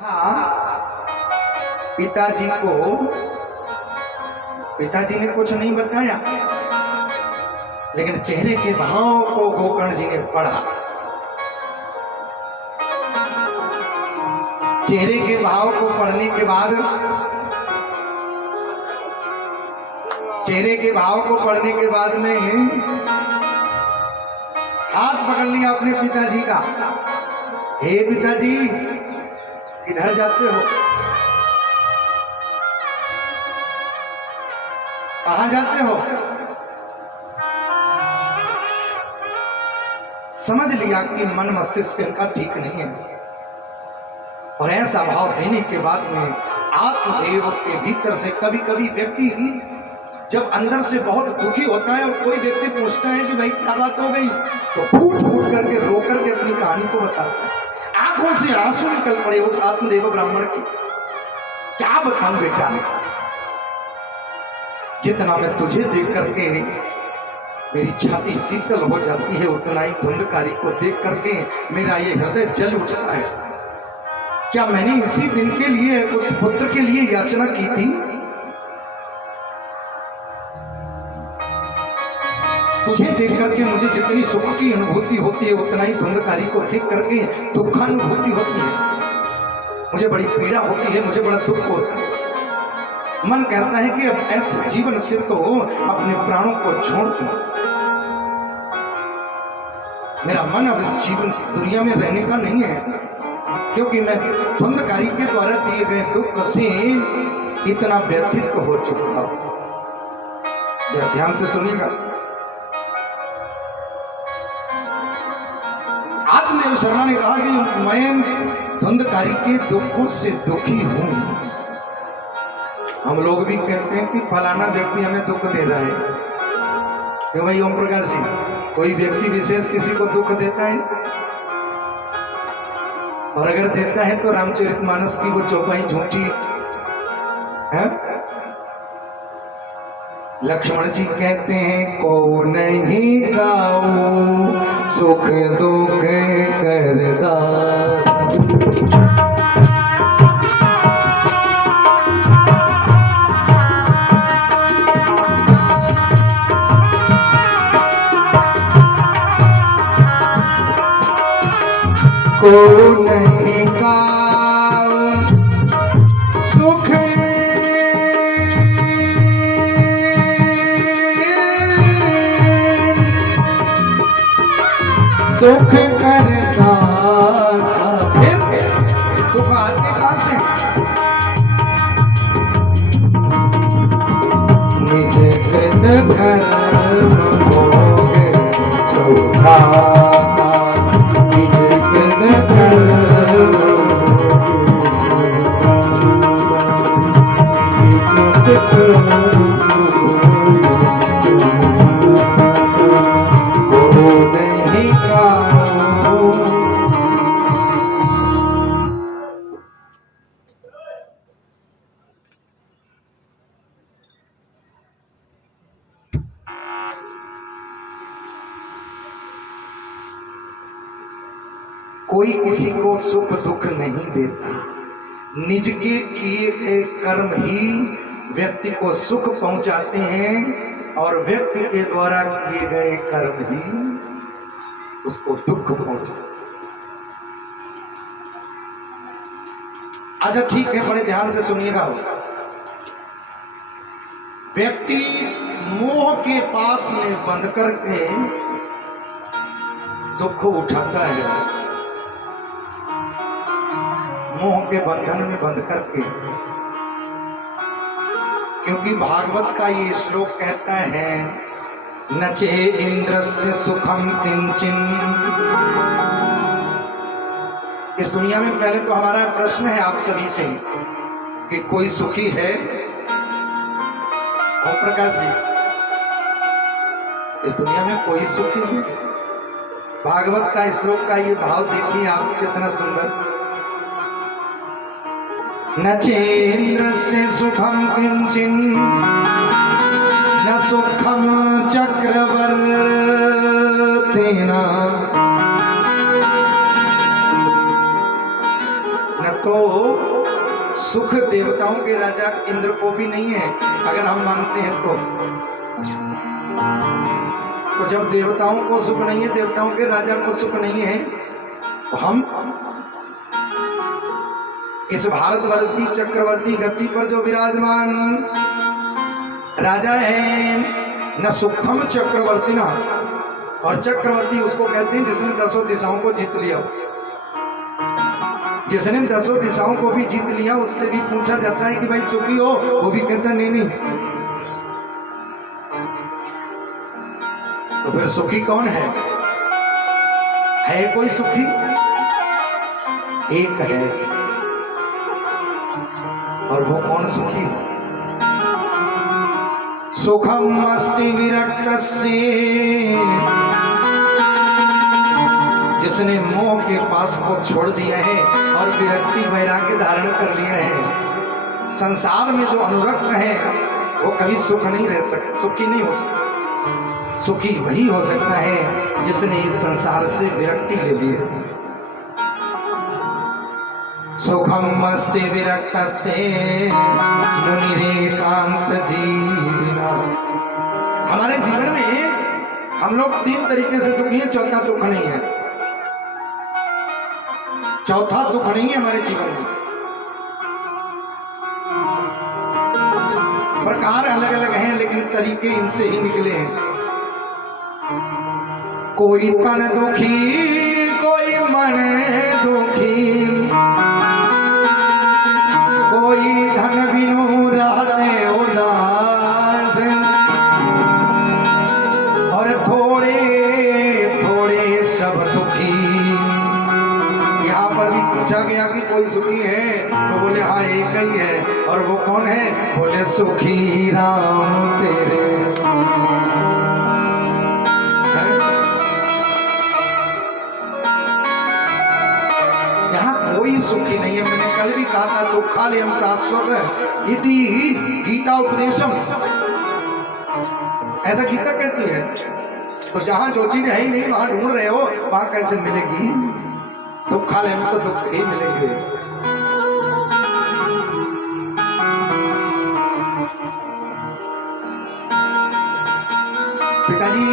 हाँ, पिताजी ने कुछ नहीं बताया, लेकिन चेहरे के भाव को गोकर्ण जी ने पढ़ा। चेहरे के भाव को पढ़ने के बाद में हाथ पकड़ लिया अपने पिताजी का। हे पिताजी, किधर जाते हो? कहां जाते हो? समझ लिया कि मन मस्तिष्क इनका ठीक नहीं है, और ऐसा भाव देने के बाद में आत्मदेव के भीतर से कभी कभी व्यक्ति जब अंदर से बहुत दुखी होता है और कोई व्यक्ति पूछता है कि भाई क्या बात हो गई, तो फूट फूट करके रो करके अपनी कहानी को बताता है। आंखों से आंसू निकल पड़े उस आत्मदेव ब्राह्मण की। क्या बताऊं बेटा, जितना मैं तुझे देख करके मेरी छाती शीतल हो जाती है, उतना ही धुंधकारी को देख करके मेरा ये हृदय जल उठता है। क्या मैंने इसी दिन के लिए उस पुत्र के लिए याचना की थी? तुझे देख करके मुझे जितनी सुख की अनुभूति होती है, उतना ही धुंधकारी को देख करके दुखानुभूति होती है। मुझे बड़ी पीड़ा होती है, मुझे बड़ा दुख होता है। मन कहता है कि अब ऐसे जीवन से तो अपने प्राणों को छोड़ दूं। मेरा मन अब इस जीवन दुनिया में रहने का नहीं है, क्योंकि मैं धुंधकारी के द्वारा दिए गए दुख से इतना व्यथित हो चुका हूं। जरा ध्यान से सुनिएगा। आत्मदेव शर्मा ने कहा कि मैं धुंधकारी के दुखों से दुखी हूं। हम लोग भी कहते हैं कि फलाना व्यक्ति हमें दुख दे रहा है। क्यों भाई ओम प्रकाश जी, कोई व्यक्ति विशेष किसी को दुख देता है? और अगर देता है तो रामचरितमानस की वो चौपाई झूठी है। लक्ष्मण जी कहते हैं, को नहीं गाऊं सुख दुख करदा, को नहीं गाऊं सुख दुख करता। फिर दुख आते कहां से? निज कृत कर्म भोग सुधा, निज कृत कर्म कोई किसी को सुख दुख नहीं देता। निज के किए गए कर्म ही व्यक्ति को सुख पहुंचाते हैं, और व्यक्ति के द्वारा किए गए कर्म ही उसको दुख पहुंचाते हैं। अच्छा ठीक है, बड़े ध्यान से सुनिएगा। व्यक्ति मोह के पास में बंध करके दुख उठाता है, मोह के बंधन में बंध करके। क्योंकि भागवत का ये श्लोक कहता है, नचे इंद्रस्य सुखम किंचिन। इस दुनिया में पहले तो हमारा प्रश्न है आप सभी से कि कोई सुखी है? ओम प्रकाश जी, इस दुनिया में कोई सुखी है? भागवत का श्लोक का ये भाव देखिए आप, कितना सुंदर। न चेन्द्रस्य सुखम किंचिन न सुखम चक्रवर्तिना, न तो सुख देवताओं के राजा इंद्र को भी नहीं है, अगर हम मानते हैं तो जब देवताओं को सुख नहीं है, देवताओं के राजा को सुख नहीं है, तो हम इस भारतवर्ष की चक्रवर्ती गति पर जो विराजमान राजा है, न सुखम चक्रवर्ती ना, और चक्रवर्ती उसको कहते हैं जिसने 10 दिशाओं को जीत लिया। जिसने 10 दिशाओं को भी जीत लिया, उससे भी पूछा जाता है कि भाई सुखी हो, वो भी कहता नहीं नहीं। तो फिर सुखी कौन है कोई सुखी? एक है, और वो कौन सुखी? सुखम अस्ति विरक्तस्य, जिसने मोह के पास को छोड़ दिया है और विरक्ति वैराग्य धारण कर लिया है। संसार में जो अनुरक्त है वो कभी सुख नहीं रह सकता, सुखी नहीं हो सकता। सुखी वही हो सकता है जिसने इस संसार से विरक्ति ले ली है। सुखम अस्ति विरक्तस्य मुनिरेकांत जीविना। हमारे जीवन में हम लोग 3 तरीके से दुखी हैं, चौथा दुख नहीं है। चौथा दुख नहीं है हमारे जीवन में। प्रकार अलग अलग हैं, लेकिन तरीके इनसे ही निकले हैं। कोई तन दुखी, कोई मन दुखी, कोई धन बिनु रहते उदास, और थोड़े थोड़े सब दुखी। यहाँ पर भी पूछा गया कि कोई सुखी है, तो बोले हाँ एक ही है। और वो कौन है? बोले सुखी राम तेरे। यहाँ कोई सुखी नहीं है। मैंने कल भी कहा था, दुखालयम शाश्वत इति गीता उपदेशम, ऐसा गीता कहती है। तो जहां जो चीज है ही नहीं, वहां ढूंढ रहे हो, वहां कैसे मिलेगी? दुखालय में तो दुख ही मिलेंगे। पिताजी,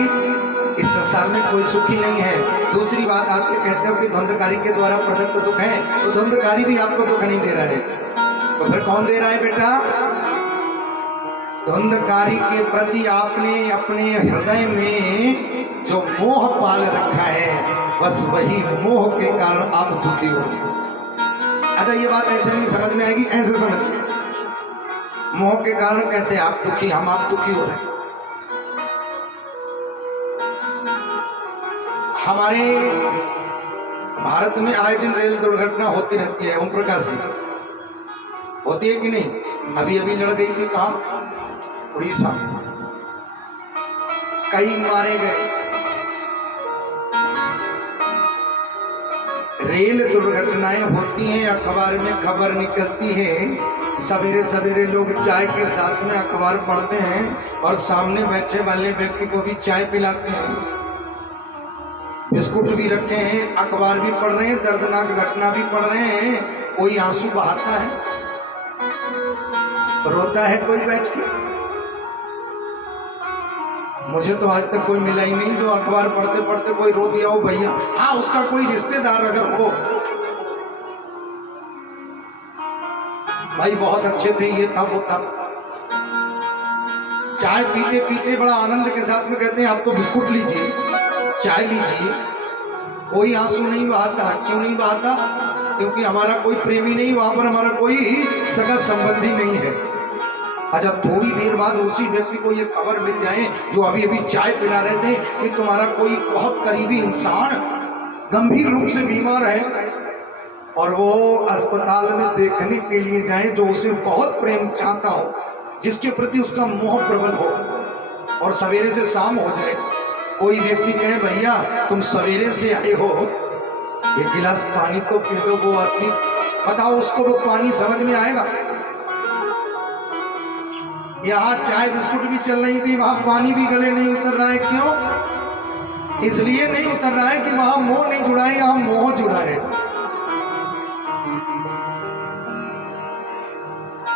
इस संसार में कोई सुखी नहीं है। दूसरी बात, आप ये कहते हो कि धुंधकारी के द्वारा प्रदत्त दुख है, तो धुंधकारी भी आपको दुख नहीं दे रहा है, तो फिर कौन दे रहा है बेटा? धुंधकारी के प्रति आपने अपने हृदय में जो मोह पाल रखा है, बस वही मोह के कारण आप दुखी हो। अच्छा, ये बात ऐसे नहीं समझ में आएगी, ऐसे समझिए। मोह के कारण कैसे आप दुखी, हम आप दुखी हो रहे हैं? हमारे भारत में आए दिन रेल दुर्घटना होती रहती है। ओम प्रकाश जी, होती है कि नहीं? अभी अभी लड़ गई थी, कहाँ? उड़ीसा में, कई मारे गए। रेल दुर्घटनाएं होती हैं, अखबार में खबर निकलती है। सवेरे सवेरे लोग चाय के साथ में अखबार पढ़ते हैं और सामने बैठे वाले व्यक्ति को भी चाय पिलाते हैं, बिस्कुट भी रखे हैं, अखबार भी पढ़ रहे हैं, दर्दनाक घटना भी पढ़ रहे हैं। कोई आंसू बहाता है, रोता है कोई बैठ के? मुझे तो आज तक कोई मिला ही नहीं जो अखबार पढ़ते पढ़ते कोई रो दिया हो भैया। हाँ, उसका कोई रिश्तेदार अगर हो, भाई बहुत अच्छे थे, ये था वो था। चाय पीते पीते बड़ा आनंद के साथ में कहते हैं आप तो बिस्कुट लीजिए, चाय लीजिए। कोई आंसू नहीं बहाता। क्यों नहीं बहाता? क्योंकि हमारा कोई प्रेमी नहीं, वहां पर हमारा कोई सगा संबंधी नहीं है। अच्छा, थोड़ी देर बाद उसी व्यक्ति को ये खबर मिल जाए जो अभी अभी चाय पिला रहे थे कि तुम्हारा कोई बहुत करीबी इंसान गंभीर रूप से बीमार है, और वो अस्पताल में देखने के लिए जाए, जो उसे बहुत प्रेम चाहता हो, जिसके प्रति उसका मोह प्रबल हो, और सवेरे से शाम हो जाए, कोई व्यक्ति कहे भैया तुम सवेरे से आए हो, एक गिलास पानी तो पी लो। वो आदमी, बताओ उसको वो पानी समझ में आएगा? यहाँ चाय बिस्कुट भी चल रही थी, वहां पानी भी गले नहीं उतर रहा है। क्यों? इसलिए नहीं उतर रहा है कि वहां मोह नहीं जुड़ा है, यहाँ मोह जुड़ा है।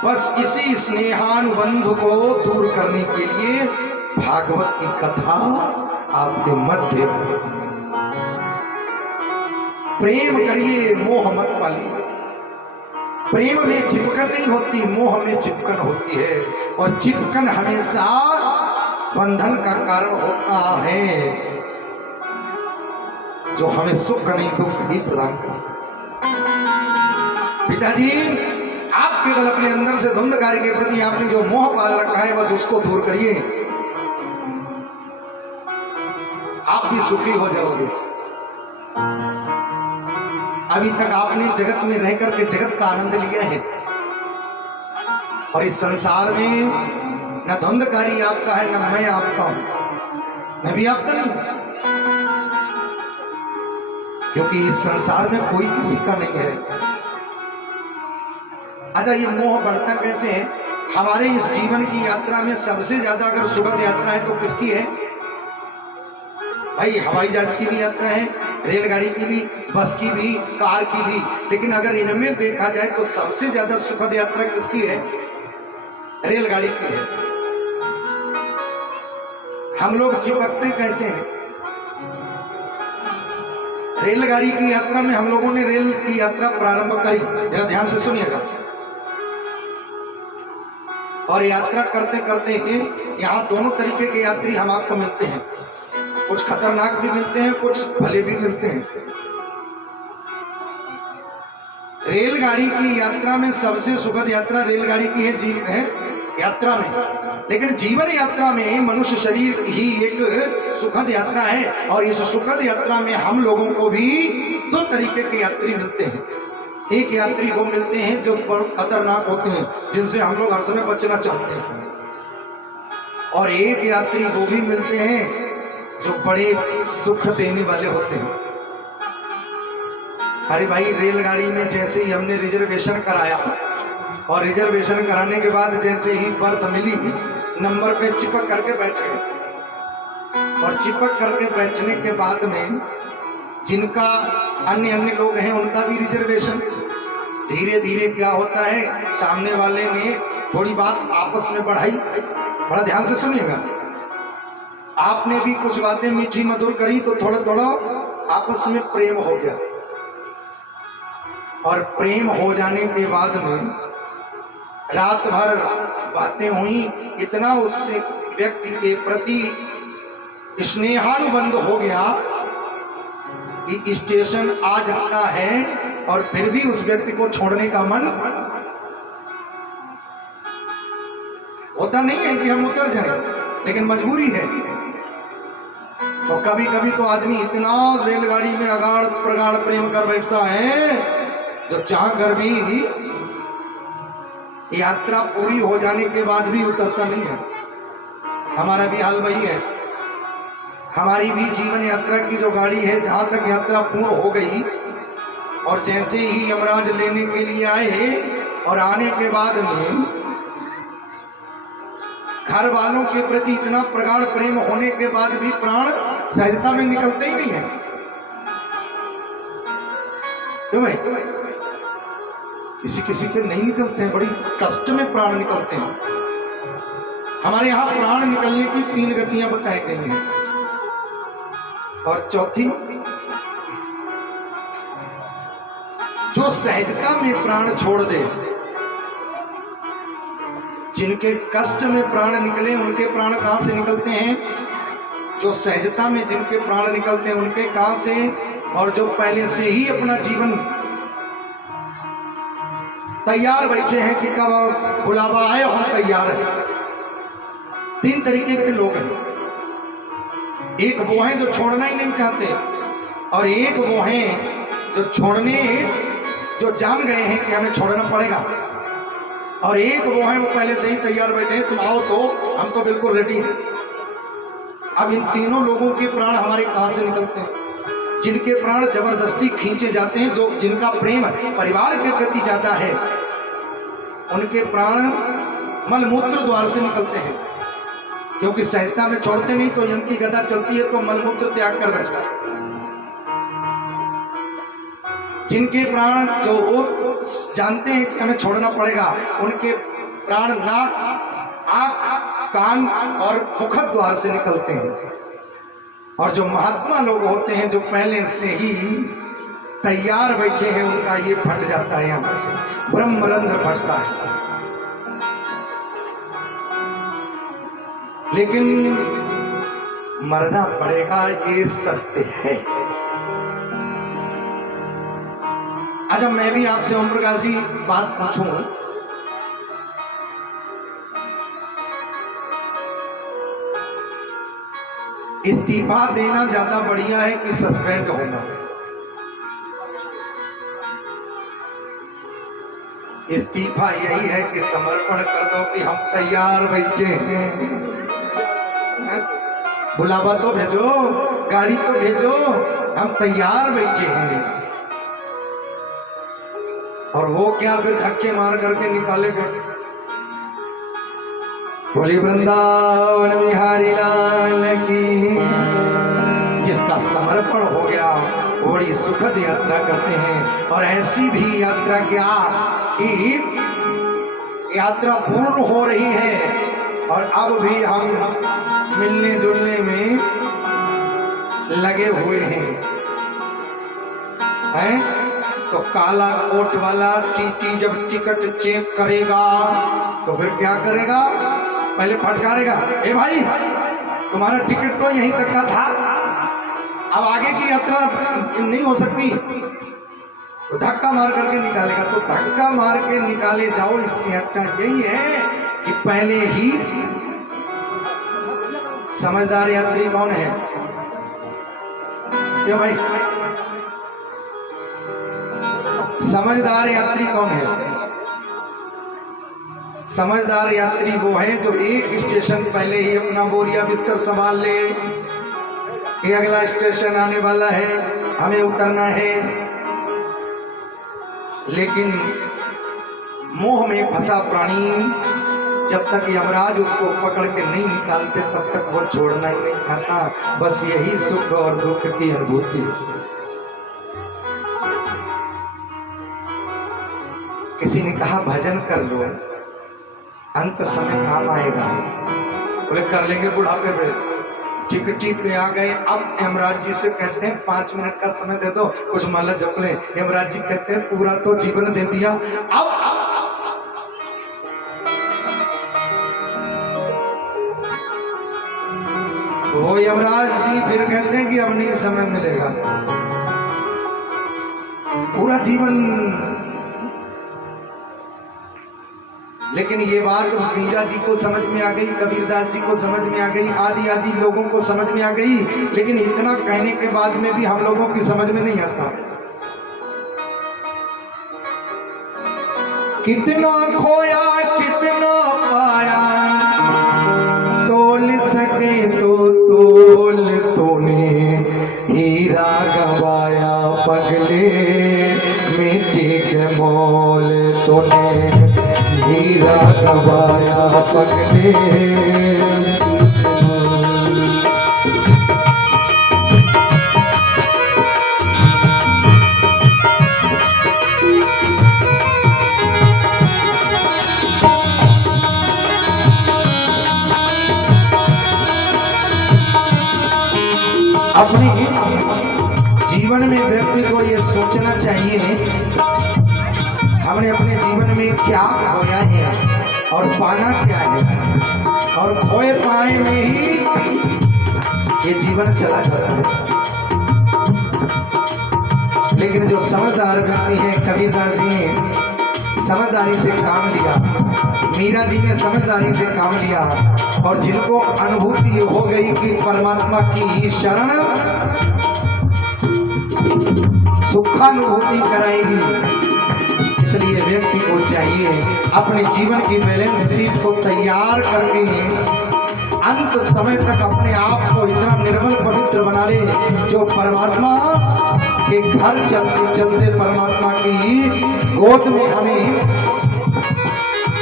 बस इसी स्नेहानुबंध को दूर करने के लिए भागवत की कथा आपके मध्य। प्रेम करिए, मोह मत पालिए। प्रेम में चिपकन नहीं होती, मोह में चिपकन होती है, और चिपकन हमेशा बंधन का कारण होता है, जो हमें सुख नहीं दुख ही प्रदान करे। पिताजी, आप केवल अपने अंदर से धुंधकारी के प्रति आपने जो मोह पाल रखा है, बस उसको दूर करिए, आप भी सुखी हो जाओगे। अभी तक आपने जगत में रह करके जगत का आनंद लिया है, और इस संसार में न धुंधकारी आपका है, न मैं आपका हूं, मैं भी आपका नहीं, क्योंकि इस संसार में कोई किसी का नहीं है। अच्छा, ये मोह बढ़ता कैसे है? हमारे इस जीवन की यात्रा में सबसे ज्यादा अगर सुखद यात्रा है तो किसकी है भाई? हवाई जहाज की भी यात्रा है, रेलगाड़ी की भी, बस की भी, कार की भी, लेकिन अगर इनमें देखा जाए तो सबसे ज्यादा सुखद यात्रा किसकी है? रेलगाड़ी की है। हम लोग चिपकते कैसे हैं? रेलगाड़ी की यात्रा में हम लोगों ने रेल की यात्रा प्रारंभ करी, जरा ध्यान से सुनिएगा, और यात्रा करते करते ही यहाँ दोनों तरीके के यात्री हम आपको मिलते हैं, कुछ खतरनाक भी मिलते हैं, कुछ भले भी मिलते हैं। रेलगाड़ी की यात्रा में सबसे सुखद यात्रा रेलगाड़ी की है, जीवन है यात्रा में, लेकिन जीवन यात्रा में मनुष्य शरीर ही एक सुखद यात्रा है, और इस सुखद यात्रा में हम लोगों को भी दो तरीके के यात्री मिलते हैं। एक यात्री वो मिलते हैं जो बहुत खतरनाक होते हैं, जिनसे हम लोग हर समय बचना चाहते हैं, और एक यात्री वो भी मिलते हैं जो बड़े सुख देने वाले होते हैं। अरे भाई, रेलगाड़ी में जैसे ही हमने रिजर्वेशन कराया, और रिजर्वेशन कराने के बाद जैसे ही बर्थ मिली, नंबर पे चिपक करके बैठ गए, और चिपक करके बैठने के बाद में जिनका अन्य अन्य लोग हैं उनका भी रिजर्वेशन, धीरे धीरे क्या होता है, सामने वाले ने थोड़ी बात आपस में बढ़ाई, बड़ा ध्यान से सुनिएगा, आपने भी कुछ बातें मीठी मधुर करी, तो थोड़ा थोड़ा आपस में प्रेम हो गया, और प्रेम हो जाने के बाद में रात भर बातें हुई, इतना उससे व्यक्ति के प्रति स्नेहानुबंध हो गया कि स्टेशन आ जाता है, और फिर भी उस व्यक्ति को छोड़ने का मन होता नहीं है कि हम उतर जाएं, लेकिन मजबूरी है। और कभी कभी तो आदमी इतना रेलगाड़ी में अगाड़ प्रगाढ़ प्रेम कर बैठता है, जो चाह कर भी यात्रा पूरी हो जाने के बाद भी उतरता नहीं है। हमारा भी हाल वही है। हमारी भी जीवन यात्रा की जो गाड़ी है, जहां तक यात्रा पूर्ण हो गई, और जैसे ही यमराज लेने के लिए आए, और आने के बाद में घर वालों के प्रति इतना प्रगाढ़ प्रेम होने के बाद भी प्राण सहजता में निकलते ही नहीं है। क्यों भाई? किसी किसी के नहीं निकलते हैं, बड़ी कष्ट में प्राण निकलते हैं। हमारे यहाँ प्राण निकलने की 3 गतियां बताई गई हैं, और चौथी, जो सहजता में प्राण छोड़ दे, जिनके कष्ट में प्राण निकले उनके प्राण कहां से निकलते हैं? जो सहजता में जिनके प्राण निकलते हैं उनके कहां से? और जो पहले से ही अपना जीवन तैयार बैठे हैं कि कब बुलावा आए हम तैयार हैं। 3 तरीके के लोग हैं। एक वो हैं जो छोड़ना ही नहीं चाहते, और एक वो हैं जो जो जान गए हैं कि हमें छोड़ना पड़ेगा, और एक वो हैं वो पहले से ही तैयार बैठे हैं, तुम आओ तो हम तो बिल्कुल रेडी हैं। अब इन तीनों लोगों के प्राण हमारे कहां से निकलते हैं? जिनके प्राण जबरदस्ती खींचे जाते हैं, जो जिनका प्रेम परिवार के प्रति जाता है, उनके प्राण मलमूत्र द्वार से निकलते हैं, क्योंकि सहजता में छोड़ते नहीं तो यम की गदा चलती है तो मलमूत्र त्याग कर बैठता है। जिनके प्राण जो जानते हैं कि हमें छोड़ना पड़ेगा, उनके प्राण नाक, आंख, कान और मुखद द्वार से निकलते हैं। और जो महात्मा लोग होते हैं जो पहले से ही तैयार बैठे हैं, उनका ये फट जाता है, यहां से ब्रह्मरंध्र फटता है। लेकिन मरना पड़ेगा, ये सत्य है। अच्छा, मैं भी आपसे ओम प्रकाश जी बात पूछूं, इस्तीफा देना ज्यादा बढ़िया है कि सस्पेंड होना? इस्तीफा यही है कि समर्पण कर दो कि हम तैयार बैठे हैं, बुलावा तो भेजो, गाड़ी तो भेजो, हम तैयार बैठे हैं। और वो क्या फिर धक्के मार करके निकाले गए। बोली वृंदावन बिहारी लाल की। जिसका समर्पण हो गया बड़ी सुखद यात्रा करते हैं। और ऐसी भी यात्रा क्या कि यात्रा पूर्ण हो रही है और अब भी हम मिलने जुलने में लगे हुए हैं। तो काला कोट वाला टीटी जब टिकट चेक करेगा तो फिर क्या करेगा? पहले फटकारेगा, ए भाई तुम्हारा टिकट तो यहीं तक का था, अब आगे की यात्रा नहीं हो सकती, तो धक्का मार करके निकालेगा। तो धक्का मार के निकाले जाओ, इससे अच्छा यही है कि पहले ही। समझदार यात्री कौन है? क्यों भाई, समझदार यात्री कौन है? समझदार यात्री वो है जो एक स्टेशन पहले ही अपना बोरिया बिस्तर संभाल ले कि अगला स्टेशन आने वाला है, हमें उतरना है। लेकिन मोह में फंसा प्राणी जब तक यमराज उसको पकड़ के नहीं निकालते तब तक वो छोड़ना ही नहीं चाहता। बस यही सुख और दुख की अनुभूति। किसी ने कहा भजन कर लो, अंत समय काम आएगा। बोले कर लेंगे बुढ़ापे में, टिकटी पे आ गए। अब यमराज जी से कहते हैं 5 मिनट का समय दे दो, कुछ माला जप ले। यमराज जी कहते हैं पूरा तो जीवन दे दिया, अब वो यमराज जी फिर कहते हैं कि अब नहीं समय मिलेगा, पूरा जीवन। लेकिन ये बात मीरा जी को समझ में आ गई, कबीरदास जी को समझ में आ गई, आदि आदि लोगों को समझ में आ गई। लेकिन इतना कहने के बाद में भी हम लोगों की समझ में नहीं आता। कितना खोया कितना पाया, तोल सके तो तोल, तूने हीरा गवाया पगले, मिट्टी के मोल तूने हीरा गवाया पगले। अपने जीवन में व्यक्ति को ये सोचना चाहिए हमने अपने जीवन में क्या खोया है और पाना क्या है, और खोए पाए में ही ये जीवन चला जाता है। लेकिन जो समझदार व्यक्ति है, कबीरदास जी ने समझदारी से काम लिया, मीरा जी ने समझदारी से काम लिया, और जिनको अनुभूति हो गई कि परमात्मा की ही शरण सुखानुभूति कराएगी, इसलिए व्यक्ति को चाहिए अपने जीवन की बैलेंस शीट को तैयार करके अंत समय तक अपने आप को इतना निर्मल पवित्र बना ले जो परमात्मा के घर चलते चलते परमात्मा की गोद में हमें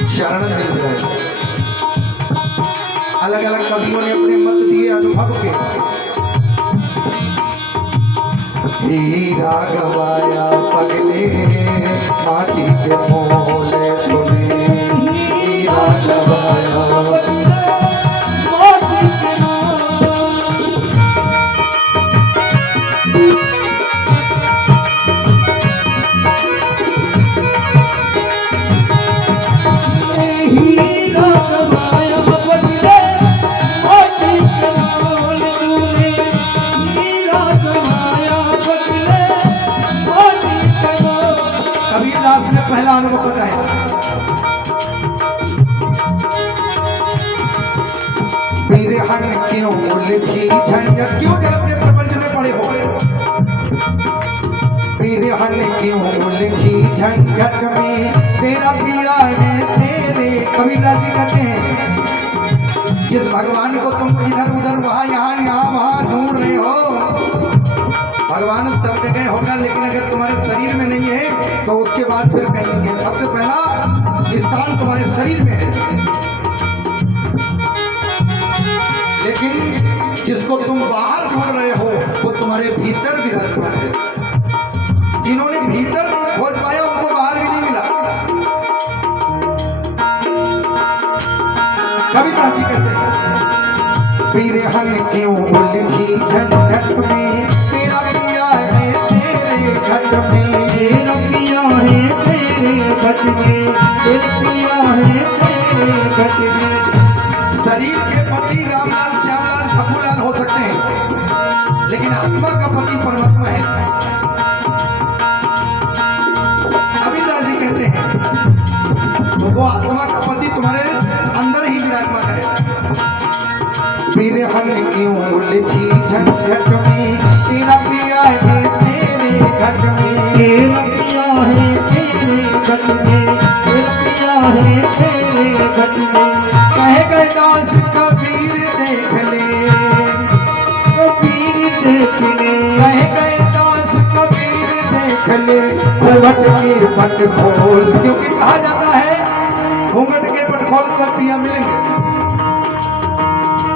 शरण मिल जाए। अलग अलग कवियों ने अपने मत दिए अनुभव के। हीरा गवाया पगले माटी के मोले तूने हीरा गवाया माटी के कबीरदास ने पहला अनुभव बताया। बिरहन क्यों उलझी झंझट क्यों जन्म के प्रपंच में पड़े हो बिरहन क्यों उलझी झंझट में तेरा पिया है तेरे कबीरदास जी कहते हैं जिस भगवान को तुम इधर उधर वहां यहाँ वहां ढूंढ रहे हो भगवान सब जगह होगा लेकिन अगर तुम्हारे शरीर में नहीं है तो उसके बाद फिर कहीं है। सबसे पहला स्थान तुम्हारे शरीर में है लेकिन जिसको तुम बाहर ढूंढ रहे हो वो तुम्हारे भीतर विराजमान है। जिन्होंने भीतर खोज पाया उनको बाहर भी नहीं मिला। कविता जी कहते हैं बिरहन क्यों उलझी झंझट में तेरा पिया है तेरे घट में तेरा पिया है तेरे घट में तेरा पिया है तेरे घट में। शरीर के पति रामलाल श्यामलाल फपूलाल हो सकते हैं लेकिन आत्मा का पति परमात्मा है। कबीरदास जी कहते हैं तो वो आत्मा का पति तुम्हारे अंदर ही विराजमान है। बिरहन क्यों उलझी झंझट में तेरा पिया है तेरे घट में तेरा पिया है तेरे घट में तेरा पिया है तेरे घट में। कहे गए दास कबीर देख ले कबीर देख ले कहे गए दास कबीर देख ले घूंघट के पट खोल क्योंकि कहा जाता है घूंघट के पट खोल तो पिया मिलेंगे।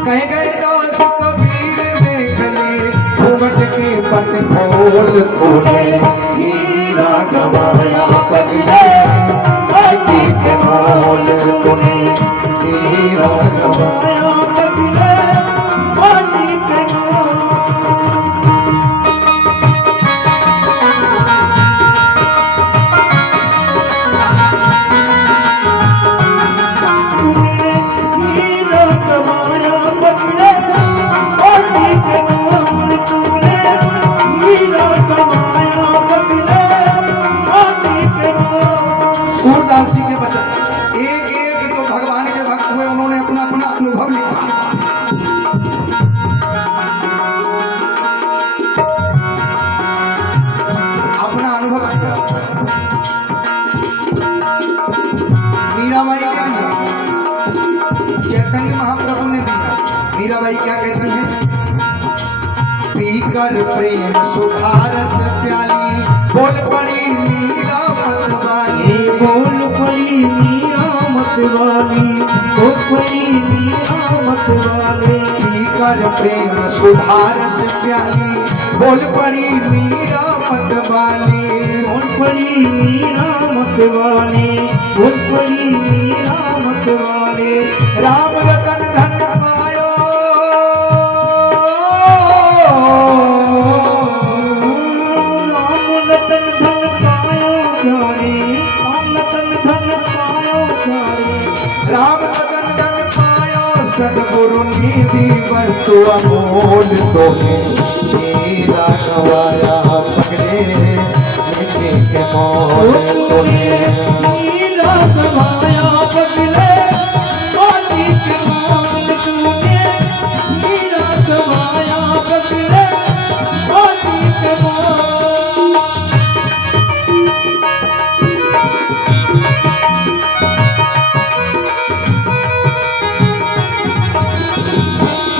कहे गए दास कबीर देख ले घूंघट के पट खोल तूने हीरा गवाया पगले माटी के मोल तूने हीरा गवाया पगले माटी के मोल। हीरा गवाया पगले माटी के मोल तूने हीरा गवाया पगले माटी के मोल। सूरदास जी के बचन एक एक जो भगवान के भक्त हुए उन्होंने अपना अपना अनुभव लिखा। अपना अनुभव लिखा। मीराबाई ने दिया चैतन्य महाप्रभु ने दिया। मीराबाई क्या कहती हैं पीकर प्रेम सुधारस प्याली बोल पड़ी मीरा मत वाली बोल पड़ी मीरा मत वाली बोल पड़ी मीरा मत वाले। पीकर प्रेम सुधारस प्याली बोल पड़ी मीरा मत वाली बोल पड़ी मीरा मत वाले बोल पड़ी मीरा मत वाले। राम रतन धन पायो राम रतन धन पायो प्यारे राम रतन धन पायो प्यारे। राम रतन धन पायो सदगुरु निधि वस्तु अमोल तोहे हीरा गवाया पगले मिट्टी के मोल तोहे हीरा गवाया पगले माटी के मोल तूने हीरा गवाया पगले माटी के मोल।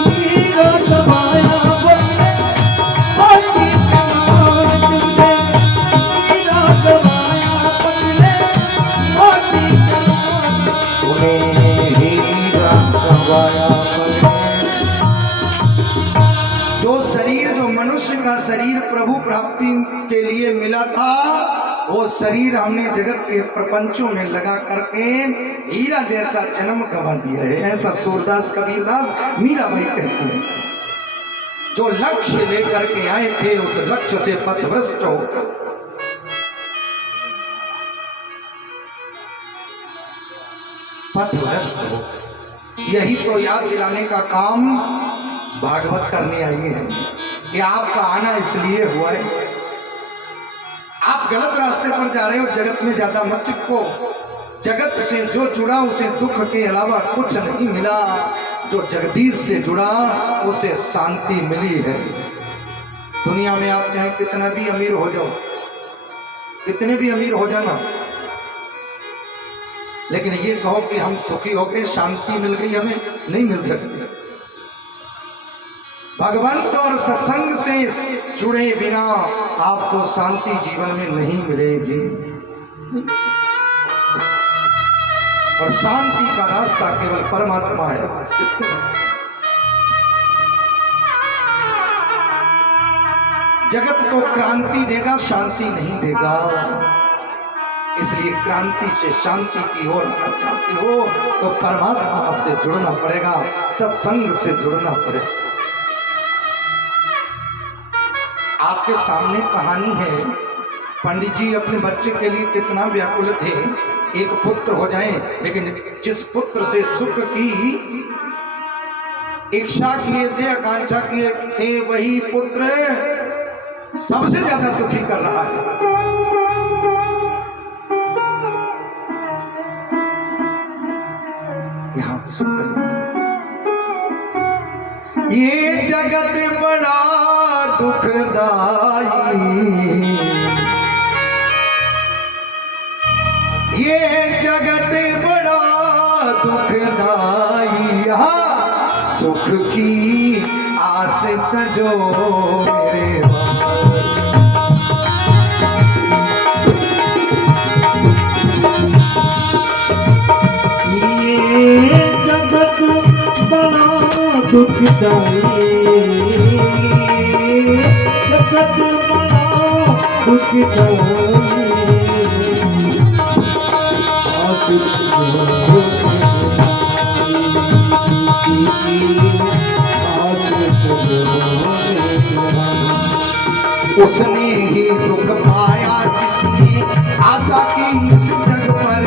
हीरा गवाया पगले माटी के मोल तूने हीरा गवाया पगले माटी के मोल। तूने हीरा गवाया पगले। जो शरीर जो मनुष्य का शरीर प्रभु प्राप्ति के लिए मिला था, वो शरीर हमने जगत के प्रपंचों में लगा करके हीरा जैसा जन्म गंवा दिया है। ऐसा सूरदास कबीरदास मीराबाई कहती है। जो लक्ष्य लेकर के आए थे उस लक्ष्य से पथभ्रष्ट हो, पथभ्रष्ट हो। यही तो याद दिलाने का काम भागवत करने आई है कि आपका आना इसलिए हुआ है। आप गलत रास्ते पर जा रहे हो, जगत में ज्यादा मत चिपको। जगत से जो जुड़ा उसे दुख के अलावा कुछ नहीं मिला, जो जगदीश से जुड़ा उसे शांति मिली है। दुनिया में आप चाहे कितना भी अमीर हो जाओ, कितने भी अमीर हो जाना, लेकिन ये कहो कि हम सुखी हो गए, शांति मिल गई, हमें नहीं मिल सकती। भगवंत और सत्संग से जुड़े बिना आपको शांति जीवन में नहीं मिलेगी। और शांति का रास्ता केवल परमात्मा है। जगत तो क्रांति देगा, शांति नहीं देगा। इसलिए क्रांति से शांति की ओर आना चाहते हो तो परमात्मा से जुड़ना पड़ेगा, सत्संग से जुड़ना पड़ेगा। आपके सामने कहानी है, पंडित जी अपने बच्चे के लिए कितना व्याकुल थे, एक पुत्र हो जाए, लेकिन जिस पुत्र से सुख की इच्छा किए थे, आकांक्षा किए थे, वही पुत्र सबसे ज्यादा दुखी कर रहा है। यहाँ सुख, ये जगत बड़ा दुखदाई, ये जगत बड़ा दुखदाई, यहाँ सुख की आस सजो मेरे ये जगत बड़ा दुखदाई, जगत बड़ा दुखदाई, उसने ही दुख पाया जिसने आशा की इस जग पर,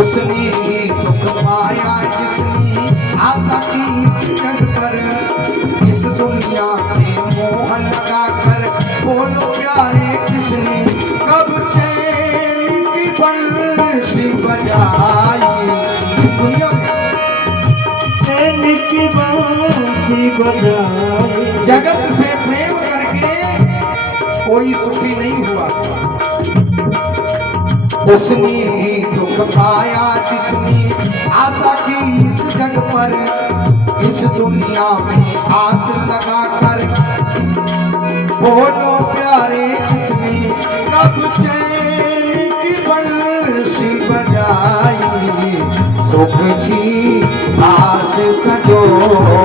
उसने ही दुख पाया जिसने आशा की इस जग पर। इस दुनिया से मोह लगा कर बोलो प्यारे किसने, कब चैन की बंशी बजाई। इस दुनिया में की बांसी बजाई, जगत से प्रेम करके कोई सुखी नहीं हुआ। उसने ही दुख पाया जिसने आशा की इस जग पर। इस दुनिया में आस लगा कर बोलो प्यारे किसने, कब चैन की बंशी बजाई। सुख की आस सजो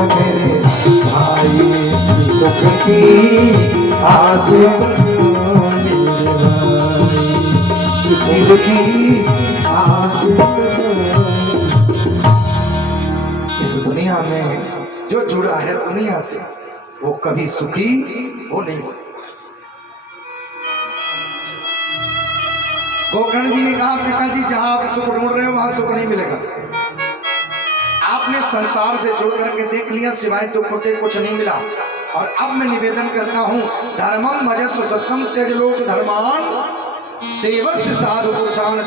मेरे भाई, सुख की आस सजो मेरे भाई, सुख की आस सजो। इस दुनिया में जो जुड़ा है दुनिया से, वो कभी सुखी हो नहीं सकता। गोकर्ण जी ने कहा, पिताजी जहां आप सुख ढूंढ रहे हो वहां सुख नहीं मिलेगा। आपने संसार से जुड़ करके देख लिया, सिवाय दुख के कुछ नहीं मिला। और अब मैं निवेदन करता हूं, धर्मम भजस्व सत्यम त्यज लोक धर्मान, सेवस्य साधु पुरुषान।